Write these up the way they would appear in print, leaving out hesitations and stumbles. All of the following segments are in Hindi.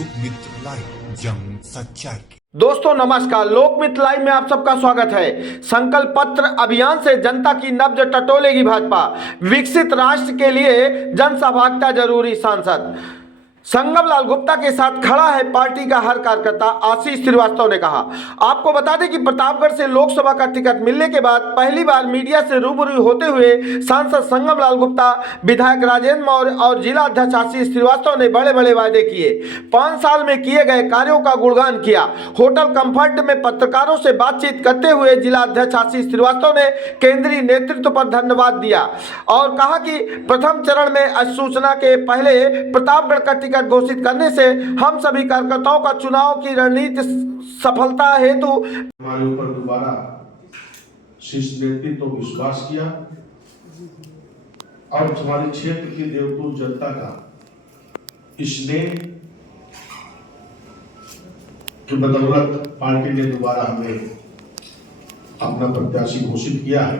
लोकमित्र लाइव, जंग सच्चाई की। दोस्तों नमस्कार, लोकमित्र लाइव में आप सबका स्वागत है। संकल्प पत्र अभियान से जनता की नब्ज टटोलेगी भाजपा, विकसित राष्ट्र के लिए जनसहभागिता जरूरी। सांसद संगम लाल गुप्ता के साथ खड़ा है पार्टी का हर कार्यकर्ता, आशीष श्रीवास्तव ने कहा। आपको बता दें कि प्रतापगढ़ से लोकसभा का टिकट मिलने के बाद पहली बार मीडिया से रूबरू होते हुए सांसद संगम लाल गुप्ता, विधायक राजेंद्र मौर्य और जिला अध्यक्ष आशीष श्रीवास्तव ने बड़े बड़े वायदे किए। 5 साल में किए गए कार्यों का गुणगान किया। होटल कंफर्ट में पत्रकारों से बातचीत करते हुए जिला अध्यक्ष आशीष श्रीवास्तव ने केंद्रीय नेतृत्व पर धन्यवाद दिया और कहा कि प्रथम चरण में अधिसूचना के पहले प्रतापगढ़ का टिकट घोषित करने से हम सभी कार्यकर्ताओं का चुनाव की रणनीति सफलता हेतु हमारे ऊपर दोबारा शीर्ष नेतृत्व तो विश्वास किया और हमारे क्षेत्र की देवतुल्य जनता का स्नेह की बदौलत पार्टी ने दोबारा हमें अपना प्रत्याशी घोषित किया है।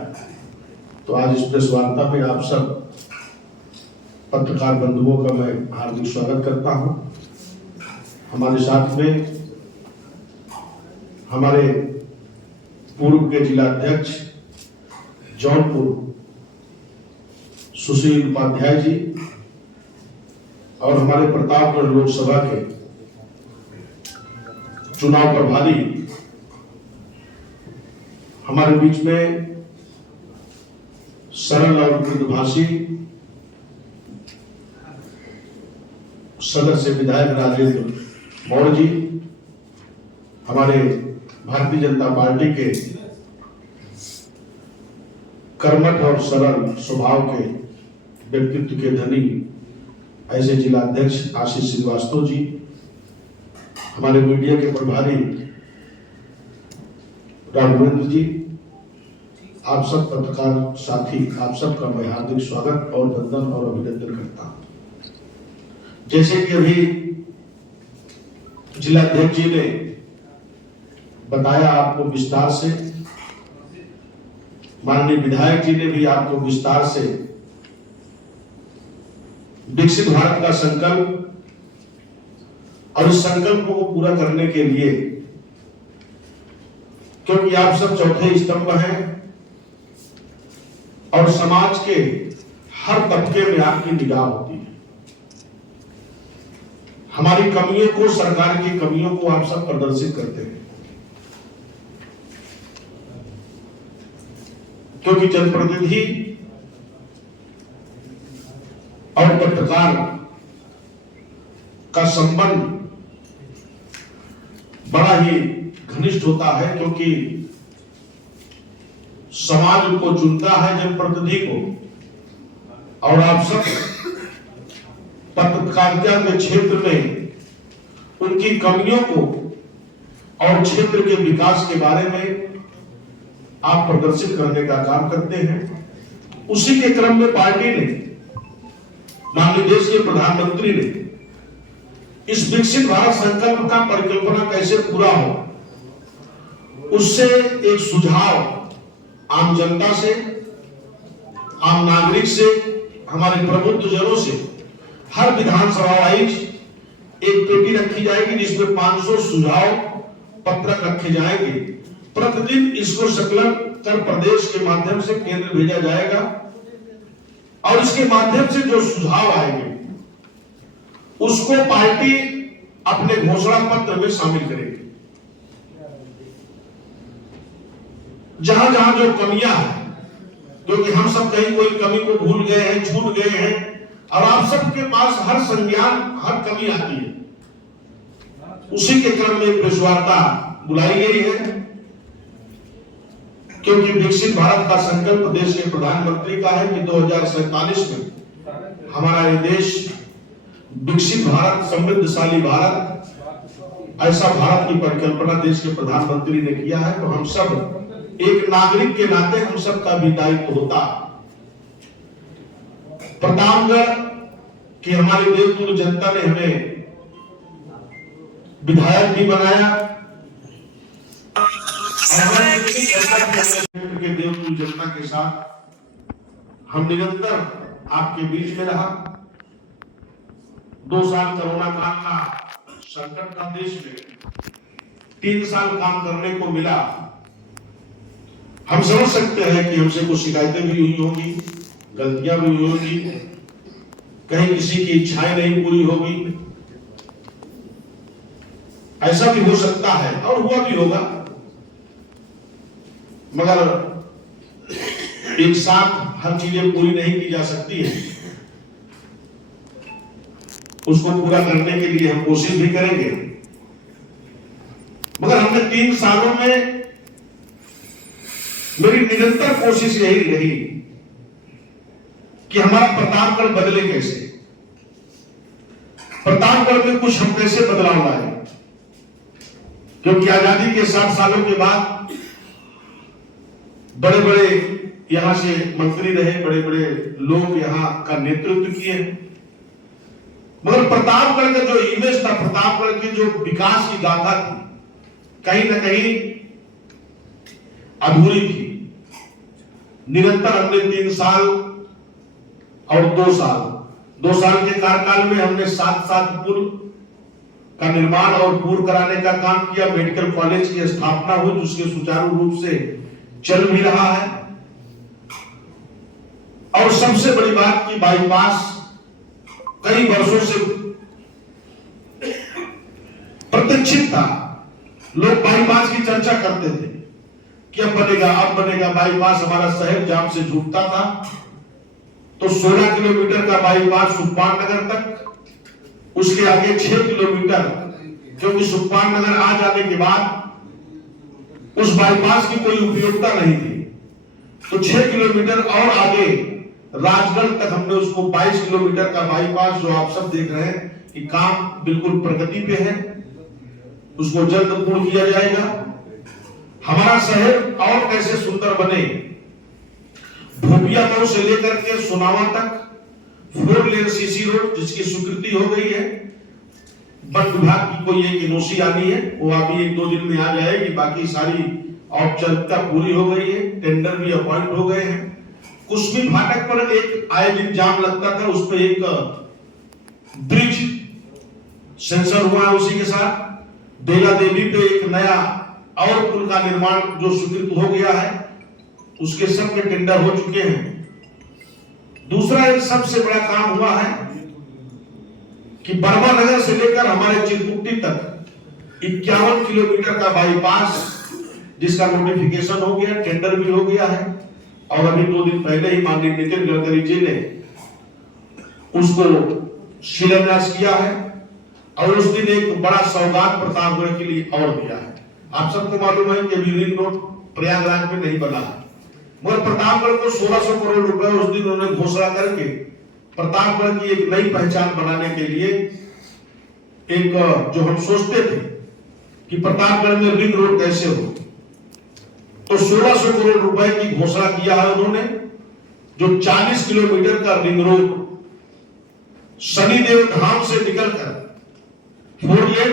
तो आज इस प्रेस वार्ता में आप सब पत्रकार बंधुओं का मैं हार्दिक स्वागत करता हूं। हमारे साथ में हमारे पूर्व के जिला अध्यक्ष जौनपुर सुशील उपाध्याय जी और हमारे प्रतापगढ़ लोकसभा के चुनाव प्रभारी हमारे बीच में सरल और मृदुभाषी सदस्य विधायक राजेंद्र मौर्य जी, हमारे भारतीय जनता पार्टी के कर्मठ और सरल स्वभाव के व्यक्तित्व के धनी ऐसे जिला अध्यक्ष आशीष श्रीवास्तव जी, हमारे मीडिया के प्रभारी राघवेंद्र जी, आप सब पत्रकार साथी, आप सबका मैं हार्दिक स्वागत और वंदन और अभिनंदन करता हूं। जैसे कि अभी जिला अध्यक्ष जी ने बताया आपको विस्तार से, माननीय विधायक जी ने भी आपको विस्तार से विकसित भारत का संकल्प और इस संकल्प को पूरा करने के लिए, क्योंकि आप सब चौथे स्तंभ हैं और समाज के हर तबके में आपकी निगाह होती है। हमारी कमियों को, सरकार की कमियों को आप सब प्रदर्शित करते हैं, क्योंकि जनप्रतिनिधि और पत्रकार का संबंध बड़ा ही घनिष्ठ होता है, क्योंकि समाज उनको चुनता है, जनप्रतिनिधि को, और आप सब पत्रकारिता के क्षेत्र में उनकी कमियों को और क्षेत्र के विकास के बारे में आप प्रदर्शित करने का काम करते हैं। उसी के क्रम में पार्टी ने, माननीय देश के प्रधानमंत्री ने इस विकसित भारत संकल्प का परिकल्पना कैसे पूरा हो, उससे एक सुझाव आम जनता से, आम नागरिक से, हमारे प्रबुद्ध जनों से हर विधानसभा वाइज एक पेटी रखी जाएगी जिसमें 500 सुझाव पत्रक रखे जाएंगे। प्रतिदिन इसको संकलन कर प्रदेश के माध्यम से केंद्र भेजा जाएगा और इसके माध्यम से जो सुझाव आएंगे उसको पार्टी अपने घोषणा पत्र में शामिल करेगी। जहां जहां जो कमियां हैं, क्योंकि हम सब कहीं कोई कमी को भूल गए हैं, छूट गए हैं, और आप सबके पास हर संज्ञान, हर कमी आती है। उसी के क्रम में प्रेस वार्ता बुलाई गई है, क्योंकि विकसित भारत का संकल्प देश के प्रधानमंत्री का है कि 2047 में हमारा ये देश विकसित भारत, समृद्धशाली भारत, ऐसा भारत की परिकल्पना देश के प्रधानमंत्री ने किया है। तो हम सब एक नागरिक के नाते हम सब का भी दायित्व होता। प्रतापगढ़ की हमारी देवतुल्य जनता ने हमें विधायक भी बनाया, के देवतुल्य जनता के साथ हम निरंतर आपके बीच में रहा। 2 साल कोरोना काल का संकट का देश में 3 साल काम करने को मिला। हम समझ सकते हैं कि हमसे कुछ शिकायतें भी हुई होगी, गलतियां भी हुई होगी, कहीं किसी की इच्छाएं नहीं पूरी होगी, ऐसा भी हो सकता है और हुआ भी होगा। मगर एक साथ हर चीजें पूरी नहीं की जा सकती है। उसको पूरा करने के लिए हम कोशिश भी करेंगे। मगर हमने 3 सालों में मेरी निरंतर कोशिश यही रही कि हमारा प्रतापगढ़ बदले कैसे, प्रतापगढ़ में कुछ हम कैसे बदलाव लाए। क्योंकि आजादी के 60 सालों के बाद बड़े बड़े यहां से मंत्री रहे, बड़े बड़े लोग यहां का नेतृत्व किए, मगर प्रतापगढ़ का जो इमेज था, प्रतापगढ़ की जो विकास की गाथा थी, कहीं ना कहीं अधूरी थी। निरंतर हमने 3 साल और 2 साल के कार्यकाल में हमने 7 पुल का निर्माण और पूर्ण कराने का काम किया। मेडिकल कॉलेज की स्थापना हुई जिसके सुचारू रूप से चल भी रहा है। और सबसे बड़ी बात की बाईपास कई वर्षों से प्रतीक्षित था। लोग बाईपास की चर्चा करते थे कि अब बनेगा बाईपास। हमारा शहर जाम से जूझता था, तो 16 किलोमीटर का बाईपास सुखपाल नगर तक, उसके आगे 6 किलोमीटर, क्योंकि सुखपाल नगर आ जाने के बाद उस बाईपास की कोई उपयोगिता नहीं थी, तो 6 किलोमीटर और आगे राजगढ़ तक हमने उसको 22 किलोमीटर का बाईपास, जो आप सब देख रहे हैं कि काम बिल्कुल प्रगति पे है, उसको जल्द पूर्ण किया जाएगा। हमारा शहर और कैसे सुंदर बने, भूपिया मोड़ से लेकर के सोनावा तक 4 लेन सीसी रोड जिसकी स्वीकृति हो गई है। वन विभाग की कोई एक एनओसी आनी है, वो अभी 1-2 दिन में आ जाएगी। बाकी सारी औपचारिकता पूरी हो गई है, टेंडर भी अपॉइंट हो गए हैं। कुसमी फाटक पर एक आए दिन जाम लगता था, उस पर एक ब्रिज सेंसर हुआ है। उसी के साथ देला देवी पे एक नया और पुल का निर्माण जो स्वीकृत हो गया है, उसके सब के टेंडर हो चुके हैं। दूसरा एक सबसे बड़ा काम हुआ है कि बर्मा नगर से लेकर हमारे चिरकुट्टी तक 51 किलोमीटर का बाईपास, जिसका नोटिफिकेशन हो गया, टेंडर भी हो गया है। और अभी 2 दिन पहले ही माननीय नितिन गडकरी जी ने उसको शिलान्यास किया है, और उस दिन एक बड़ा सौगात प्रतापगढ़ के लिए और दिया है। आप सबको मालूम है कि अभी रिंग रोड प्रयागराज में नहीं बना है, मगर प्रतापगढ़ को 1600 करोड़ रुपए उस दिन उन्होंने घोषणा करके प्रतापगढ़ की एक नई पहचान बनाने के लिए, एक जो हम सोचते थे कि प्रतापगढ़ में रिंग रोड कैसे हो, तो 1600 करोड़ रुपए की घोषणा किया है उन्होंने। जो 40 किलोमीटर का रिंग रोड शनिदेव धाम से निकलकर 4 लेन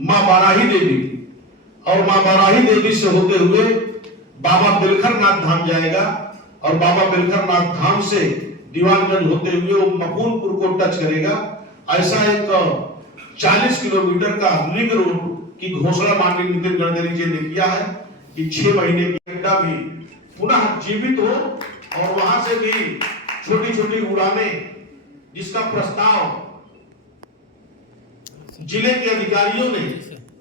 मां बाराही देवी और मां बाराही देवी से होते हुए बाबा बिलखरनाथ धाम जाएगा, और बाबा बिलखरनाथ धाम से दीवानगंज होते हुए वो मकूनपुर को टच करेगा। ऐसा एक 40 किलोमीटर का रिंग रोड की घोषणा माननीय नितिन गडकरी जी ने किया है कि 6 महीने की अड्डा भी पुनः जीवित हो, और वहां से भी छोटी छोटी उड़ानें, जिसका प्रस्ताव जिले के अधिकारियों ने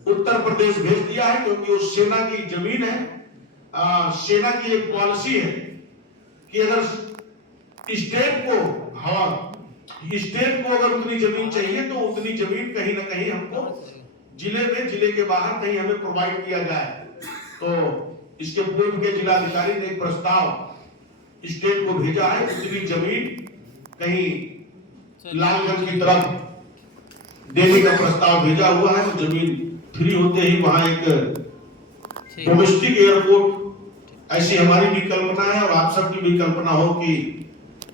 उत्तर प्रदेश भेज दिया है, क्योंकि वो सेना की जमीन है। सेना की एक पॉलिसी है कि अगर स्टेट को अगर उतनी जमीन चाहिए तो उतनी जमीन कहीं ना कहीं हमको जिले में, जिले के बाहर कहीं हमें प्रोवाइड किया जाए। तो इसके पूर्व के जिलाधिकारी ने एक प्रस्ताव स्टेट को भेजा है, उतनी जमीन कहीं लालगंज की तरफ देने का प्रस्ताव भेजा हुआ है। तो जमीन फ्री होते ही वहां एक डोमेस्टिक एयरपोर्ट, ऐसी हमारी भी कल्पना है और आप सबकी भी कल्पना हो कि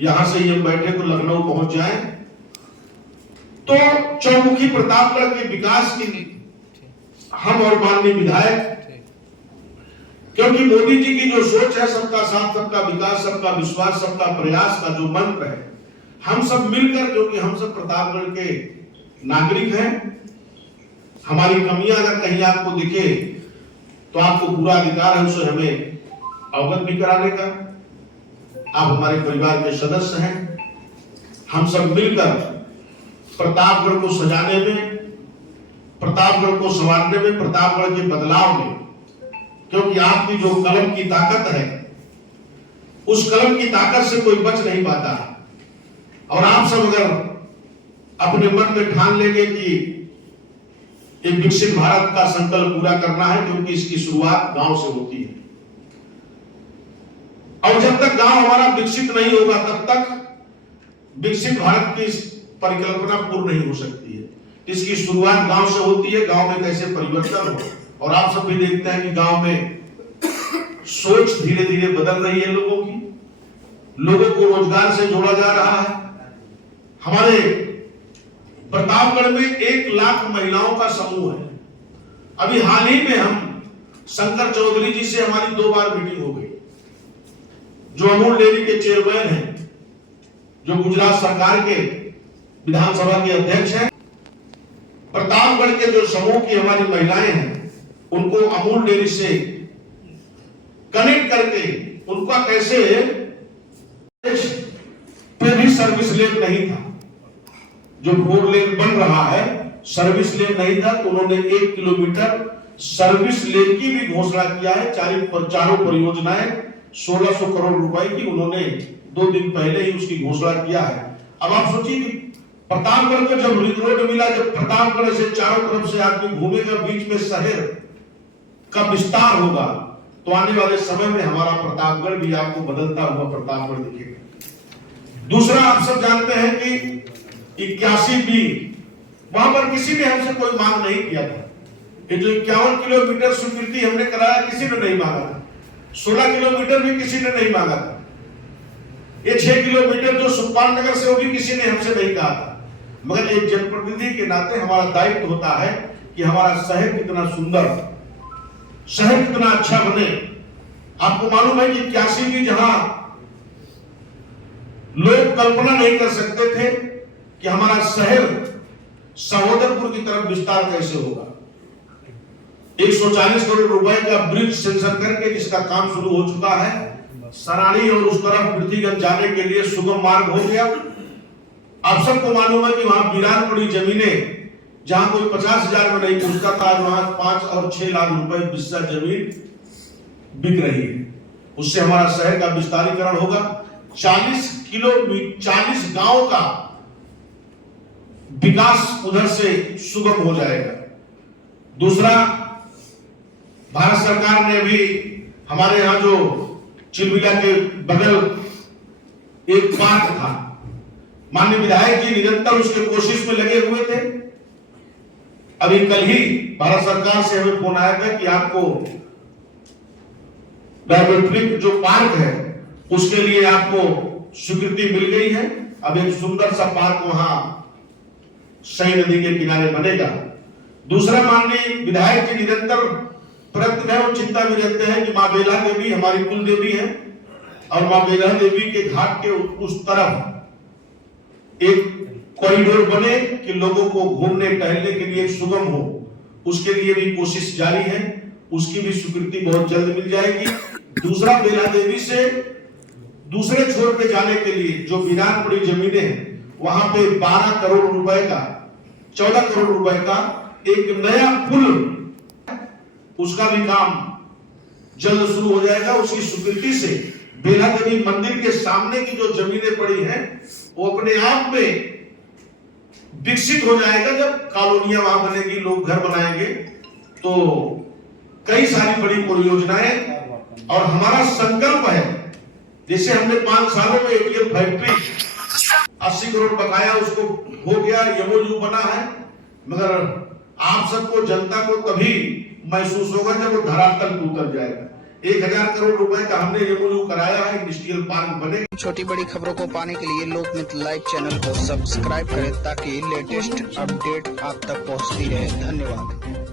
यहां से जब बैठे तो लखनऊ पहुंच जाए। तो चौमुखी प्रतापगढ़ के विकास की हम और माननीय विधायक, क्योंकि मोदी जी की जो सोच है, सबका साथ सबका विकास सबका विश्वास सबका प्रयास का जो मंत्र है, हम सब मिलकर, क्योंकि हम सब प्रतापगढ़ के नागरिक हैं, हमारी कमियां अगर कहीं आपको दिखे तो आपको पूरा अधिकार है उसे हमें अवगत भी कराने का। आप हमारे परिवार के सदस्य हैं। हम सब मिलकर प्रतापगढ़ को सजाने में, प्रतापगढ़ को संवारने में, प्रतापगढ़ के बदलाव में, क्योंकि आपकी जो कलम की ताकत है उस कलम की ताकत से कोई बच नहीं पाता। और आप सब अगर अपने मन में ठान लेंगे कि एक विकसित भारत का संकल्प पूरा करना है, क्योंकि इसकी शुरुआत गांव से होती है और जब तक गांव हमारा विकसित नहीं होगा तब तक विकसित भारत की परिकल्पना पूर्ण नहीं हो सकती है। इसकी शुरुआत गांव से होती है, गांव में कैसे परिवर्तन हो। और आप सब भी देखते हैं कि गांव में सोच धीरे धीरे बदल रही है लोगों की, लोगों को रोजगार से जोड़ा जा रहा है। हमारे प्रतापगढ़ में 1 लाख महिलाओं का समूह है। अभी हाल ही में हम शंकर चौधरी जी से हमारी 2 बार मीटिंग हो गई, जो अमूल डेयरी के चेयरमैन हैं, जो गुजरात सरकार के विधानसभा के अध्यक्ष हैं। प्रतापगढ़ के जो समूह की हमारी महिलाएं हैं उनको अमूल डेयरी से कनेक्ट करके उनका कैसे पे भी सर्विस लेन नहीं था, जो 4 लेन बन रहा है सर्विस लेन नहीं था, तो उन्होंने 1 किलोमीटर सर्विस लेन की भी घोषणा किया है। चारों परियोजनाएं 1600 करोड़ रुपए की उन्होंने 2 दिन पहले ही उसकी घोषणा किया है। अब आप सोचिए कि प्रतापगढ़ को जब रिंग रोड मिला, जब प्रतापगढ़ से चारों तरफ से आदमी घूमेगा, बीच में शहर का विस्तार होगा, तो आने वाले समय में हमारा प्रतापगढ़ भी आपको बदलता हुआ प्रतापगढ़ दिखेगा। दूसरा, आप सब जानते हैं कि 81 बी वहां पर किसी ने हमसे कोई मांग नहीं किया था। ये जो 51 किलोमीटर स्वीकृति हमने कराया, किसी ने नहीं मांगा था। 16 किलोमीटर भी किसी ने नहीं मांगा था। ये 6 किलोमीटर जो सुखपाल नगर से होगी, किसी ने हमसे नहीं कहा था। मगर एक जनप्रतिनिधि के नाते हमारा दायित्व होता है कि हमारा शहर कितना सुंदर, शहर कितना अच्छा बने। आपको मालूम है कि 81 भी जहां लोग कल्पना नहीं कर सकते थे कि हमारा शहर सहोदरपुर की तरफ विस्तार कैसे होगा। 140 करोड़ रुपए का ब्रिज सेंशन करके जिसका काम शुरू हो चुका है। सराड़ी और उस तरफ पृथ्वीगंज जाने के लिए सुगम मार्ग हो गया। आप सबको मालूम है कि वहां वीरान पड़ी जमीनें, जहां कोई 50,000 में नहीं पूछता था, वहां 5 और 6 लाख रुपए बिस्सा जमीन बिक रही है। उससे हमारा शहर का विस्तारीकरण होगा। 40 गांव का विकास उधर से सुगम हो जाएगा। दूसरा, भारत सरकार ने भी हमारे यहां जो चिलबिला के बगल एक पार्क था, माननीय विधायक जी निरंतर उसके कोशिश में लगे हुए थे। अभी कल ही भारत सरकार से हमें फोन आया था कि आपको डायमेट्रिक जो पार्क है उसके लिए आपको स्वीकृति मिल गई है। अब एक सुंदर सा पार्क वहां सई नदी के किनारे बनेगा। दूसरा, माननीय विधायक जी निरंतर प्रयत्न है और चिंता में रहते हैं कि मां बेला देवी हमारी कुल देवी है और मां बेला देवी के घाट के उस तरफ एक कॉरिडोर बने कि लोगों को घूमने टहलने के लिए सुगम हो। उसके लिए भी कोशिश जारी है, उसकी भी स्वीकृति बहुत जल्द मिल जाएगी। दूसरा, बेला देवी से दूसरे छोर पे जाने के लिए जो वीरान पड़ी जमीनें हैं, वहां पे 12 करोड़ रुपए का, 14 करोड़ रुपए का एक नया पुल, उसका भी काम जल्द शुरू हो जाएगा। उसकी स्वीकृति से बेला देवी मंदिर के सामने की जो जमीनें पड़ी हैं वो अपने आप में विकसित हो जाएगा। जब कॉलोनियां वहां बनेगी, लोग घर बनाएंगे, तो कई सारी बड़ी परियोजनाएं। और हमारा संकल्प है, जैसे हमने 5 सालों में एटीएम फैक्ट्री 80 करोड़ बकाया उसको हो गया, एमओयू बना है, मगर आप सबको, जनता को तभी महसूस होगा जब वो धरातल पर उतर जाएगा। 1000 करोड़ रुपए का हमने एमओयू कराया है, इंडस्ट्रियल पार्क बनेगा। छोटी बड़ी खबरों को पाने के लिए लोकमित्र लाइव चैनल को सब्सक्राइब करें ताकि लेटेस्ट अपडेट आप तक पहुंचती रहे। धन्यवाद।